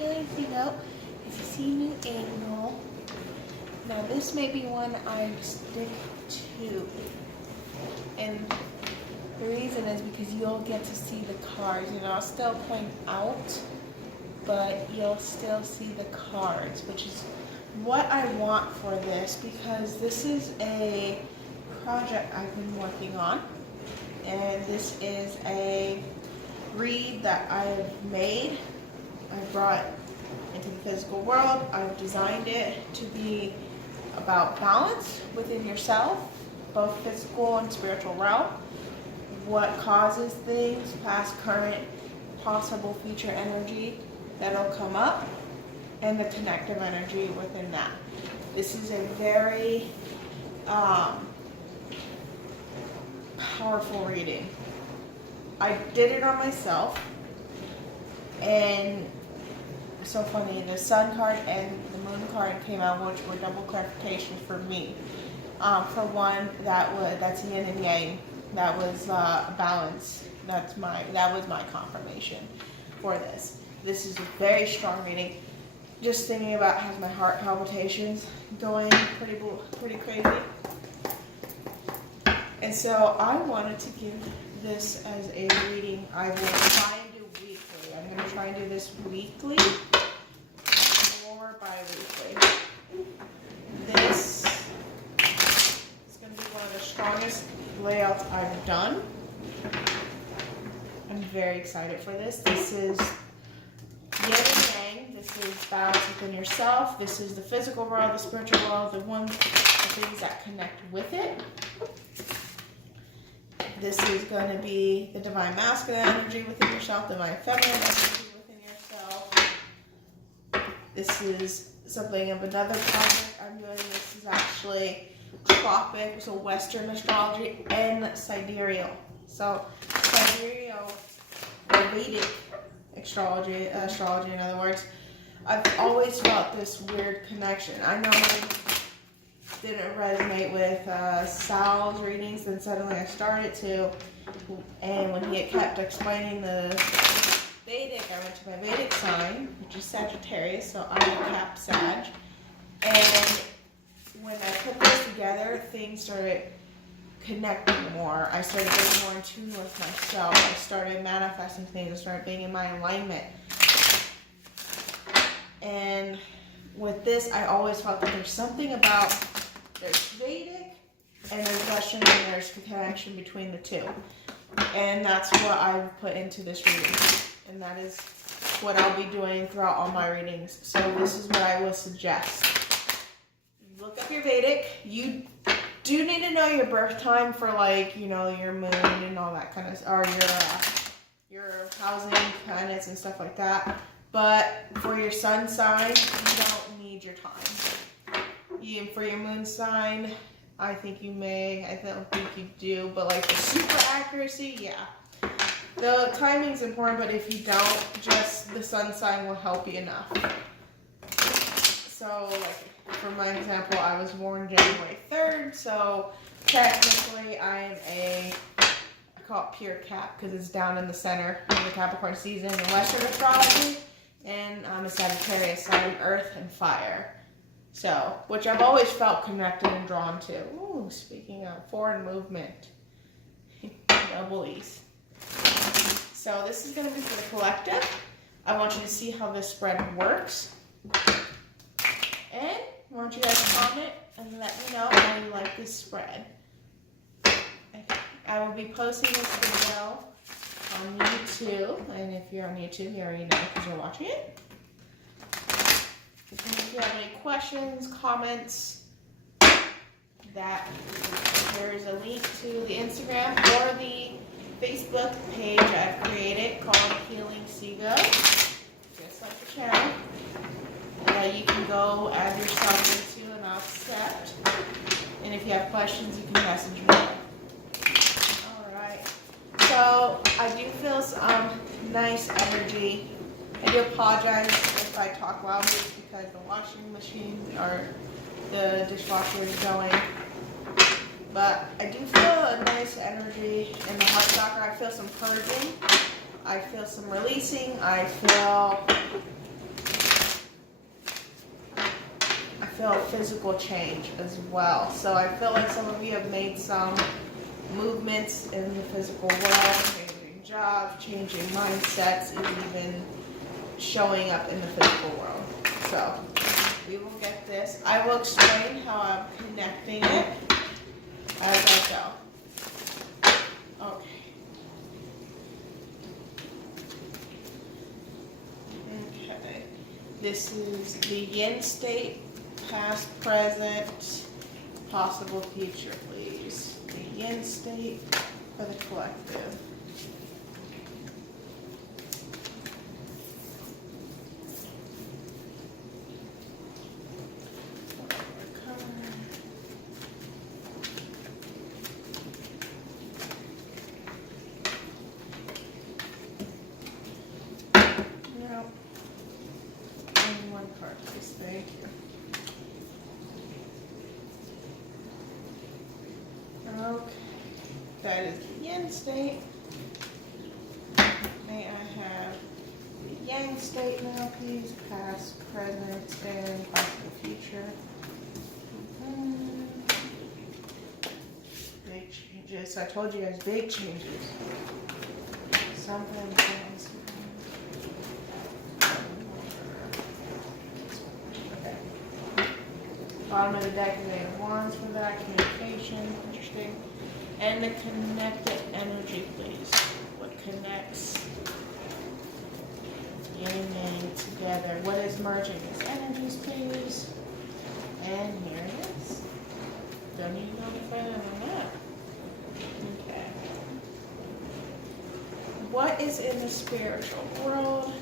healing seagull. If you see new angle, now this may be one I stick to, and the reason is because you'll get to see the cards, and I'll still point out, but you'll still see the cards, which is what I want for this, because this is a project I've been working on, and this is a read that I've made. I brought into the physical world. I've designed it to be about balance within yourself, both physical and spiritual realm, what causes things, past, current, possible future energy that'll come up, and the connective energy within that. This is a very powerful reading. I did it on myself, and it's so funny, the sun card and the moon card came out, which were double clarification for me. For one, that's yin and yang. That was balance. That was my confirmation for this. This is a very strong reading. Just thinking about has my heart palpitations going pretty crazy. And so I wanted to give this as a reading. I will try and do weekly. I'm going to try and do this weekly or bi-weekly. This is going to be one of the strongest layouts I've done. I'm very excited for this. This is yin and yang. This is balance within yourself. This is the physical world, the spiritual world, the things that connect with it. This is going to be the divine masculine energy within yourself, divine feminine energy within yourself. This is something of another project I'm doing. This is actually tropic, so Western astrology, and sidereal. So sidereal, or Vedic astrology in other words, I've always felt this weird connection. I know it didn't resonate with Sal's readings, then suddenly I started to, and when he kept explaining the Vedic, I went to my Vedic sign, which is Sagittarius, so I'm a Cap Sag, and when I put this together, things started connecting more. I started getting more in tune with myself. I started manifesting things. I started being in my alignment. And with this, I always felt that there's something about, there's Vedic and there's Western, and there's the connection between the two. And that's what I've put into this reading. And that is what I'll be doing throughout all my readings. So this is what I will suggest. Look up your Vedic. You do need to know your birth time for, like, you know, your moon and all that kind of, or your housing planets and stuff like that. But for your sun sign, you don't need your time. For your moon sign, I think you may. I don't think you do. But like the super accuracy, yeah. The timing's important, but if you don't, just the sun sign will help you enough. So, like, for my example, I was born January 3rd, so technically I call it pure Cap because it's down in the center of the Capricorn season in Western astrology, and I'm a Sagittarius, so I'm earth and fire. So, which I've always felt connected and drawn to. Ooh, speaking of foreign movement, double E's. So this is going to be for the collective. I want you to see how this spread works. And I want you guys to comment and let me know how you like this spread. I will be posting this video on YouTube. And if you're on YouTube, you already know because you're watching it. And if you have any questions, comments, there is a link to the Instagram or the Facebook page I've created called Healing Seagull, just like the channel, that you can go add yourself into and I'll accept. And if you have questions, you can message me. Alright, so I do feel some nice energy. I do apologize if I talk loudly because the washing machine or the dishwasher is going. But I do feel a nice energy in the heart chakra. I feel some purging. I feel some releasing. I feel feel physical change as well. So I feel like some of you have made some movements in the physical world, changing jobs, changing mindsets, and even showing up in the physical world. So we will get this. I will explain how I'm connecting it as I go. Okay. Okay. This is the yin state, past, present, possible future, please. The yin state for the collective. Thank you. Okay, that is the yin state. May I have the yang state now, please? Past, present, and possible future. Big changes. I told you guys, big changes. Something else. Bottom of the deck is 8 of Wands for that. Communication, interesting. And the connected energy, please. What connects yin and yang together? What is merging these energies, please? And here it is. Don't need to go any further than that. Okay. What is in the spiritual world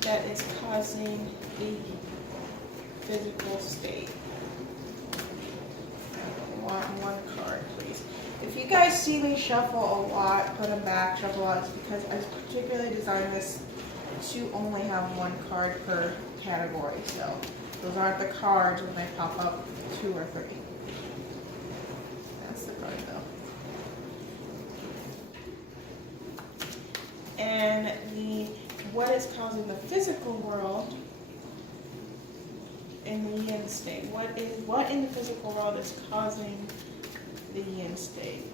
that is causing the physical state? One card, please. If you guys see me shuffle a lot, put them back, shuffle a lot, it's because I particularly designed this to only have one card per category. So those aren't the cards when they pop up 2 or 3. That's the card though. And what is causing the physical world in the yin state? What in the physical world is causing the yin state?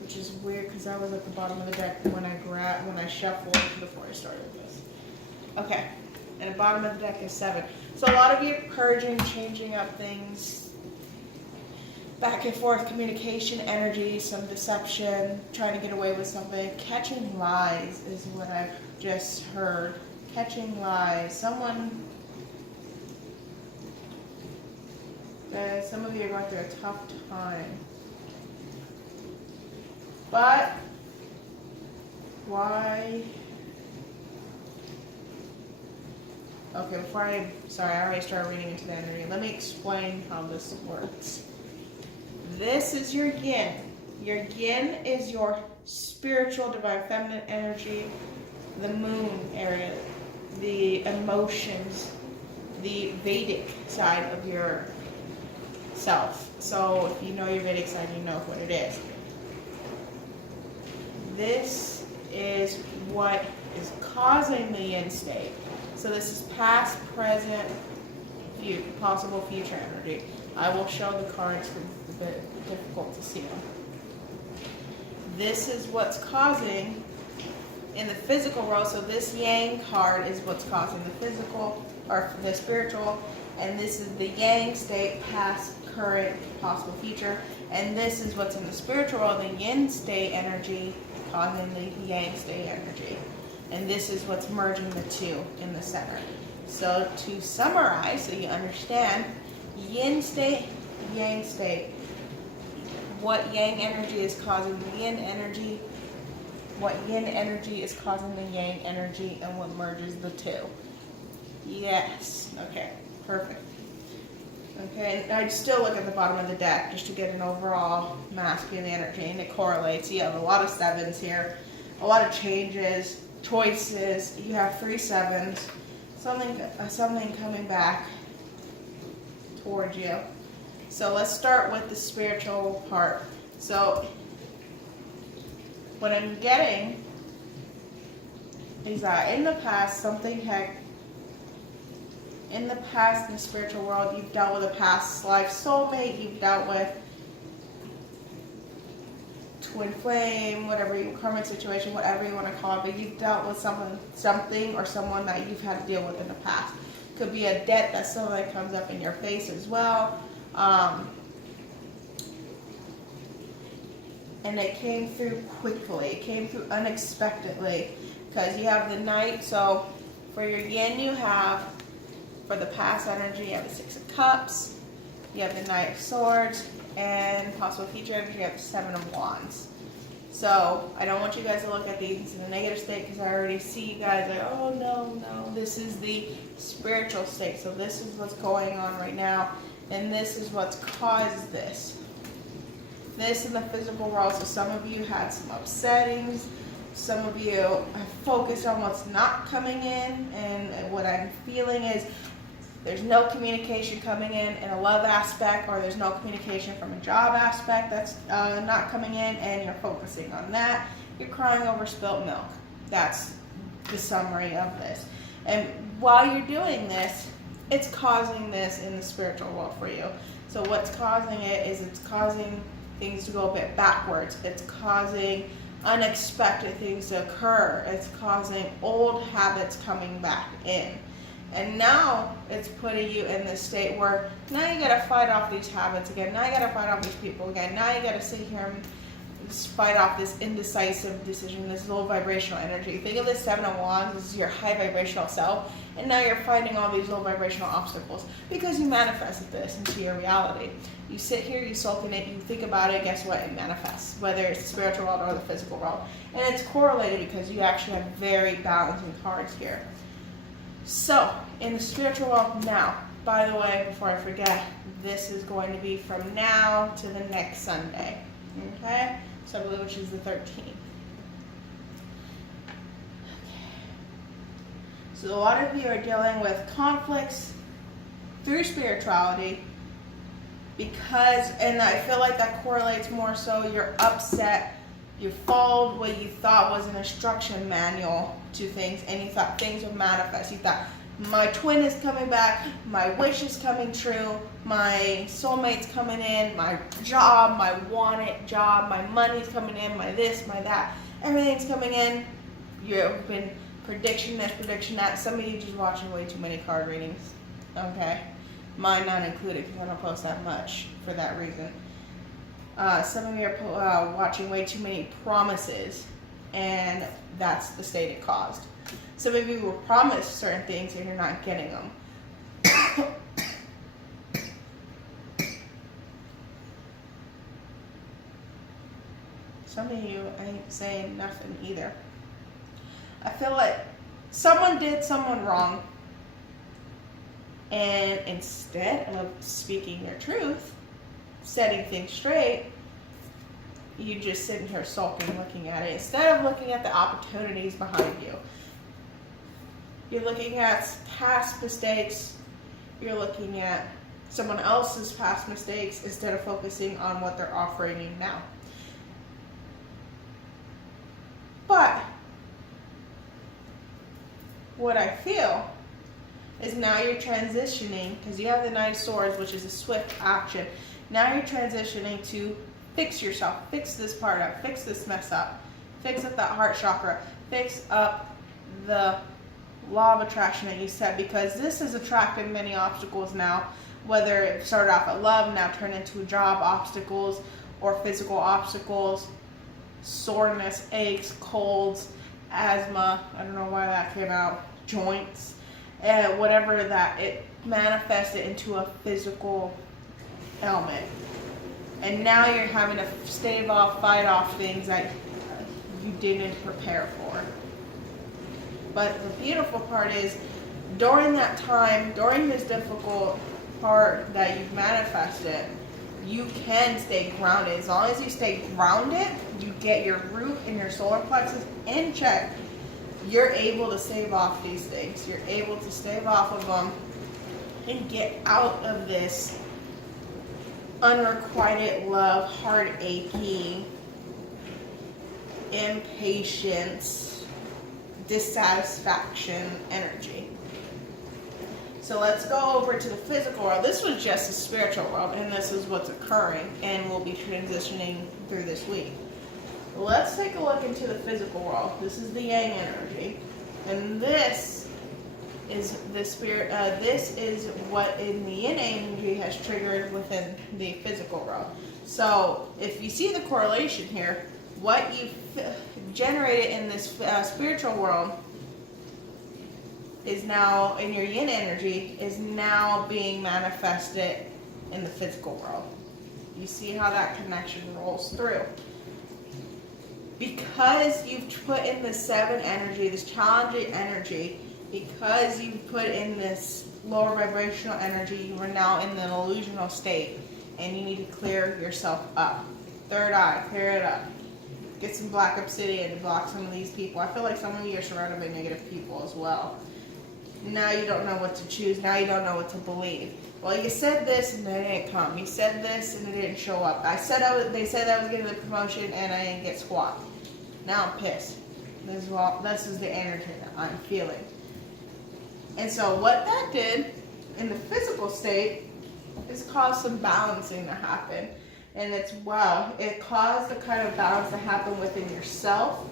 Which is weird because I was at the bottom of the deck when I shuffled before I started this. Okay, and the bottom of the deck is 7. So a lot of you are purging, changing up things, back and forth communication, energy, some deception, trying to get away with something. Catching lies is what I've just heard. Catching lies. Some of you are going through a tough time. But why? Okay, I already started reading into the energy. Let me explain how this works. This is your yin. Your yin is your spiritual, divine feminine energy, the moon area, the emotions, the Vedic side of your self. So if you know your Vedic side, you know what it is. This is what is causing the yin state. So this is past, present, possible future energy. I will show the cards because it's a bit difficult to see them. This is what's causing in the physical world. So this yang card is what's causing the physical or the spiritual, and this is the yang state, past, current, possible future, and this is what's in the spiritual world, the yin state energy causing the yang state energy, and this is what's merging the two in the center. So to summarize, so you understand, yin state, yang state. What yang energy is causing the yin energy, what yin energy is causing the yang energy, and what merges the two. Yes. Okay. Perfect. Okay. And I'd still look at the bottom of the deck just to get an overall masculine energy, and it correlates. You have a lot of 7s here, a lot of changes, choices. You have 3 7s. Something coming back towards you. So let's start with the spiritual part. So what I'm getting is that in the past something had in the past, in the spiritual world, you've dealt with a past life soulmate, you've dealt with twin flame, whatever you, karmic situation, whatever you want to call it, but you've dealt with something or someone that you've had to deal with in the past. Could be a debt that still like comes up in your face as well. And it came through quickly. It came through unexpectedly because you have the Knight. So for your yin, you have, for the past energy, you have the Six of Cups, you have the Knight of Swords, and possible future energy, you have the Seven of Wands. So I don't want you guys to look at these in a negative state because I already see you guys like, oh no, this is the spiritual state. So this is what's going on right now, and this is what's caused this. This in the physical world. So some of you had some upsettings. Some of you have focused on what's not coming in, and what I'm feeling is there's no communication coming in a love aspect, or there's no communication from a job aspect that's not coming in, and you're focusing on that. You're crying over spilt milk. That's the summary of this. And while you're doing this, it's causing this in the spiritual world for you. So what's causing it is it's causing things to go a bit backwards. It's causing unexpected things to occur. It's causing old habits coming back in. And now it's putting you in this state where now you gotta fight off these habits again. Now you gotta fight off these people again. Now you gotta sit here and fight off this indecisive decision, this low vibrational energy. Think of this Seven of Wands, this is your high vibrational self, and now you're fighting all these low vibrational obstacles because you manifested this into your reality. You sit here, you sulk in it, you think about it, guess what? It manifests, whether it's the spiritual world or the physical world. And it's correlated because you actually have very balancing cards here. So, in the spiritual world now, by the way, before I forget, this is going to be from now to the next Sunday. Okay? So I believe which is the 13th. So a lot of you are dealing with conflicts through spirituality because, and I feel like that correlates more so you're upset, you followed what you thought was an instruction manual to things, and you thought things would manifest. You thought, my twin is coming back, my wish is coming true, my soulmate's coming in, my job, my wanted job, my money's coming in, my this, my that, everything's coming in. You've been prediction this, prediction that. Some of you just watching way too many card readings, okay? Mine not included because I don't post that much for that reason. Some of you are watching way too many promises, and that's the state it caused. Some of you were promised certain things and you're not getting them. Some of you ain't saying nothing either. I feel like someone did someone wrong, and instead of speaking their truth, setting things straight, you just sitting here sulking, looking at it, instead of looking at the opportunities behind you. You're looking at past mistakes, you're looking at someone else's past mistakes instead of focusing on what they're offering you now. But what I feel is now you're transitioning, because you have the Nine of Swords, which is a swift action. Now you're transitioning to fix yourself, fix this part up, fix this mess up, fix up that heart chakra, fix up the law of attraction that you said, because this has attracted many obstacles now, whether it started off at love, now turned into job obstacles or physical obstacles, soreness, aches, colds, asthma, I don't know why that came out, joints, and whatever that, it manifested into a physical ailment. And now you're having to stave off, fight off things that you didn't prepare for. But the beautiful part is, during that time, during this difficult part that you've manifested, you can stay grounded. As long as you stay grounded, you get your root and your solar plexus in check, you're able to stave off these things. You're able to stave off of them and get out of this unrequited love, heart aching, impatience, dissatisfaction energy. So let's go over to the physical world. This was just the spiritual world, and this is what's occurring, and we'll be transitioning through this week. Let's take a look into the physical world. This is the yang energy, and this is the spirit. This is what in the yin energy has triggered within the physical world. So if you see the correlation here, what you generated in this spiritual world is now in your yin energy is now being manifested in the physical world. You see how that connection rolls through. Because you've put in the 7 energy, this challenging energy, because you've put in this lower vibrational energy, you are now in an illusional state, and you need to clear yourself up. Third eye, clear it up. Get some black obsidian to block some of these people. I feel like some of you are surrounded by negative people as well. Now you don't know what to choose. Now you don't know what to believe. Well, you said this and it didn't come. You said this and it didn't show up. They said I was getting the promotion and I didn't get squat. Now I'm pissed. This is the energy that I'm feeling. And so what that did in the physical state is cause some balancing to happen. And it caused the kind of balance to happen within yourself.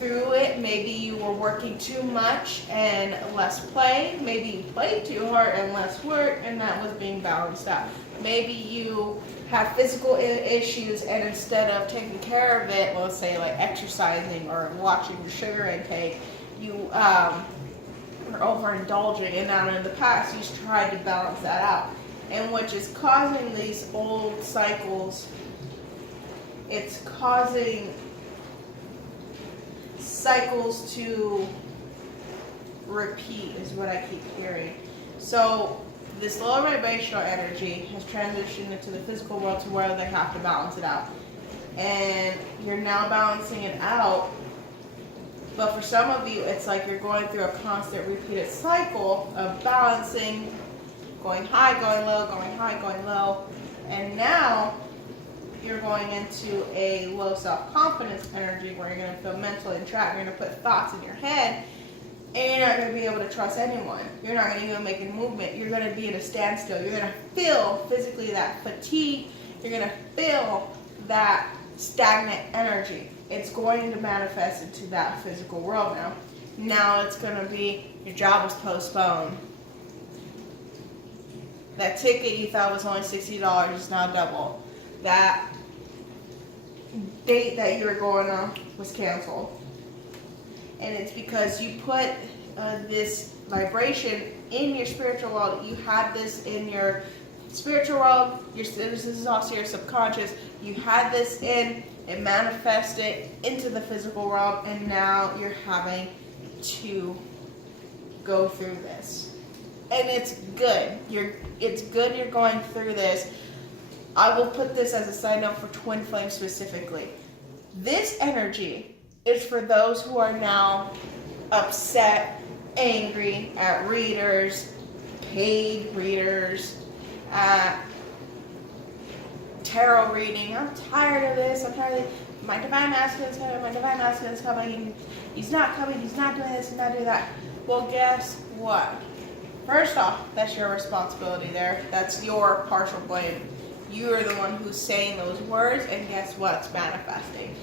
Through it, maybe you were working too much and less play. Maybe you played too hard and less work, and that was being balanced out. Maybe you have physical issues, and instead of taking care of it, let's say like exercising or watching your sugar intake, you are overindulging, and now in the past you tried to balance that out. And which is causing these old cycles. It's causing cycles to repeat is what I keep hearing. So this lower vibrational energy has transitioned into the physical world to where they have to balance it out. And you're now balancing it out. But for some of you, it's like you're going through a constant repeated cycle of balancing, going high, going low, going high, going low. And now you're going into a low self-confidence energy where you're going to feel mentally entrapped. You're going to put thoughts in your head, and you're not going to be able to trust anyone. You're not going to even make a movement. You're going to be at a standstill. You're going to feel physically that fatigue. You're going to feel that stagnant energy. It's going to manifest into that physical world now. Now it's going to be your job was postponed. That ticket you thought was only $60 is now double. That date that you were going on was canceled. And it's because you put this vibration in your spiritual world. You had this in your spiritual world. This is also your subconscious. You had this in, it manifested into the physical world, and now you're having to go through this. And it's good. It's good you're going through this. I will put this as a side note for twin flame specifically. This energy is for those who are now upset, angry at readers, paid readers, at tarot reading. I'm tired of this. I'm tired of my divine masculine's coming. My divine masculine's coming. He's not coming. He's not doing this. He's not doing that. Well, guess what? First off, that's your responsibility there. That's your partial blame. You are the one who's saying those words, and guess what's manifesting?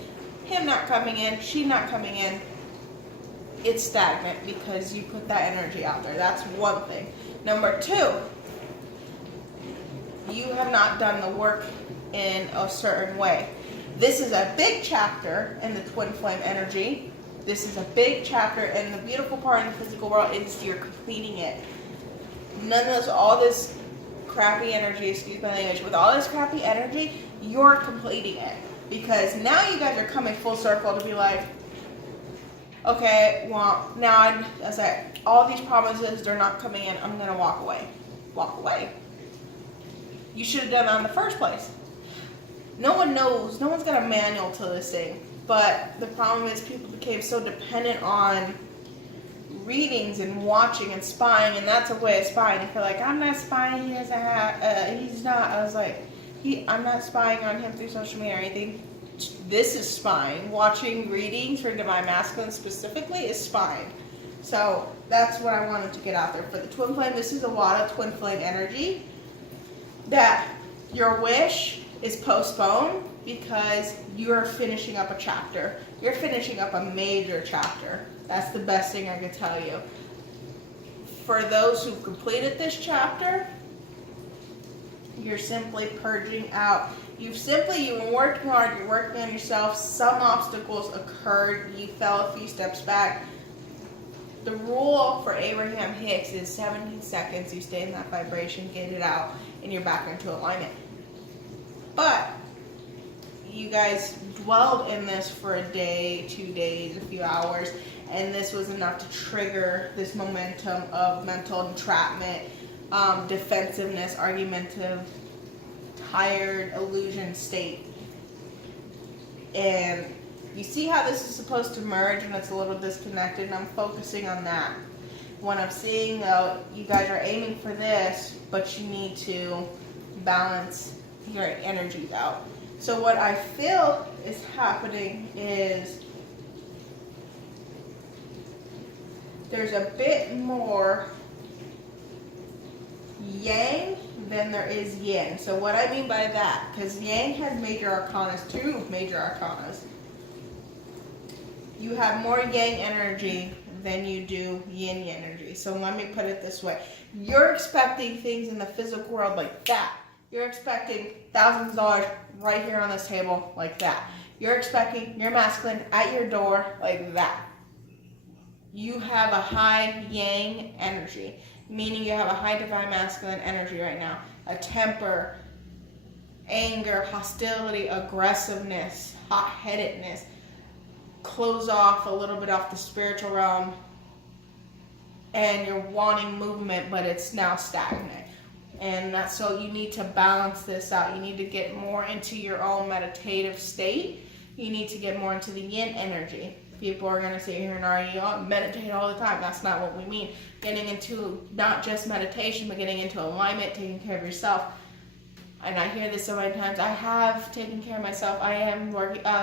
Him not coming in, she not coming in. It's stagnant because you put that energy out there. That's one thing. Number 2, you have not done the work in a certain way. This is a big chapter in the twin flame energy. This is a big chapter, and the beautiful part in the physical world is you're completing it. None of this, all this crappy energy, excuse my language, with all this crappy energy, you're completing it. Because now you guys are coming full circle to be like, okay, well, now I said, all these promises, they're not coming in, I'm going to walk away. Walk away. You should have done that in the first place. No one knows, no one's got a manual to this thing. But the problem is people became so dependent on readings and watching and spying, and that's a way of spying. If you're like, I'm not spying, he doesn't have, he's not. I was like, I'm not spying on him through social media or anything. This is spying. Watching readings for divine masculine specifically is spying. So that's what I wanted to get out there for the twin flame. This is a lot of twin flame energy that your wish is postponed because you're finishing up a chapter. You're finishing up a major chapter. That's the best thing I could tell you. For those who've completed this chapter, you're simply purging out. You've been working hard, you're working on yourself. Some obstacles occurred, you fell a few steps back. The rule for Abraham Hicks is 17 seconds, you stay in that vibration, get it out, and you're back into alignment. But you guys dwelled in this for a day, 2 days, a few hours, and this was enough to trigger this momentum of mental entrapment, defensiveness, argumentative, tired, illusion state. And you see how this is supposed to merge and it's a little disconnected, and I'm focusing on that. What I'm seeing though, you guys are aiming for this, but you need to balance your energies out. So what I feel is happening is there's a bit more yang than there is yin. So what I mean by that, because yang has major arcanas, 2 major arcanas. You have more yang energy than you do yin energy. So let me put it this way. You're expecting things in the physical world like that. You're expecting thousands of dollars right here on this table like that. You're expecting your masculine at your door like that. You have a high yang energy, meaning you have a high divine masculine energy right now. A temper, anger, hostility, aggressiveness, hot-headedness. Close off a little bit off the spiritual realm, and you're wanting movement, but it's now stagnant. And that's so you need to balance this out. You need to get more into your own meditative state. You need to get more into the yin energy. People are going to sit here and argue, oh, meditate all the time. That's not what we mean. Getting into not just meditation, but getting into alignment, taking care of yourself. And I hear this so many times. I have taken care of myself. I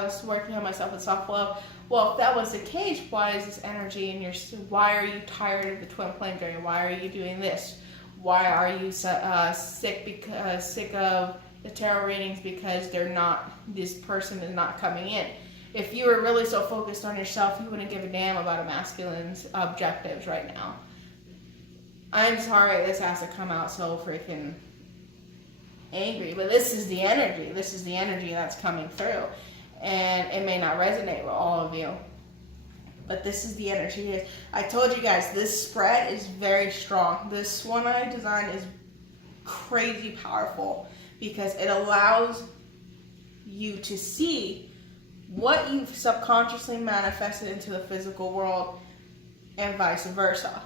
was working on myself with self-love. Well, if that was the case, why is this energy in your? Why are you tired of the twin flame journey? Why are you doing this? Why are you sick of the tarot readings because this person is not coming in? If you were really so focused on yourself, you wouldn't give a damn about a masculine's objectives right now. I'm sorry this has to come out so freaking angry, but this is the energy. This is the energy that's coming through. And it may not resonate with all of you, but this is the energy. I told you guys, this spread is very strong. This one I designed is crazy powerful because it allows you to see what you've subconsciously manifested into the physical world and vice versa.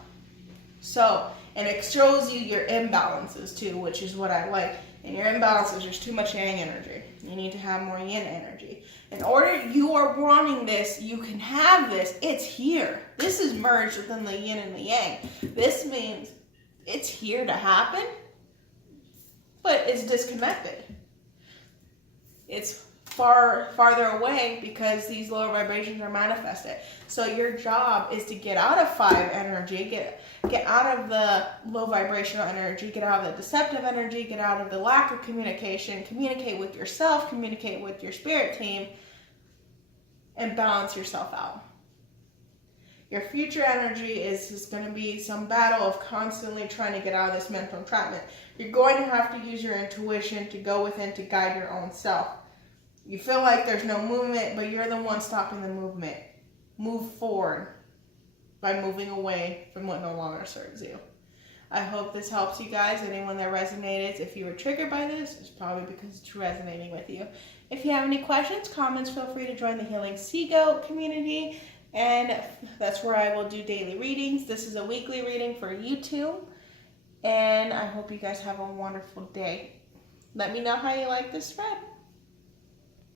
So, and it shows you your imbalances too, which is what I like. In your imbalances, there's too much yang energy. You need to have more yin energy. In order you are wanting this, you can have this. It's here. This is merged within the yin and the yang. This means it's here to happen, but it's disconnected. It's farther away because these lower vibrations are manifested. So your job is to get out of 5 energy, get out of the low vibrational energy, get out of the deceptive energy, get out of the lack of communication, communicate with yourself, communicate with your spirit team, and balance yourself out. Your future energy is going to be some battle of constantly trying to get out of this mental entrapment. You're going to have to use your intuition to go within to guide your own self. You feel like there's no movement, but you're the one stopping the movement. Move forward by moving away from what no longer serves you. I hope this helps you guys. Anyone that resonated, if you were triggered by this, it's probably because it's resonating with you. If you have any questions, comments, feel free to join the Healing Sea Goat community. And that's where I will do daily readings. This is a weekly reading for YouTube. And I hope you guys have a wonderful day. Let me know how you like this spread.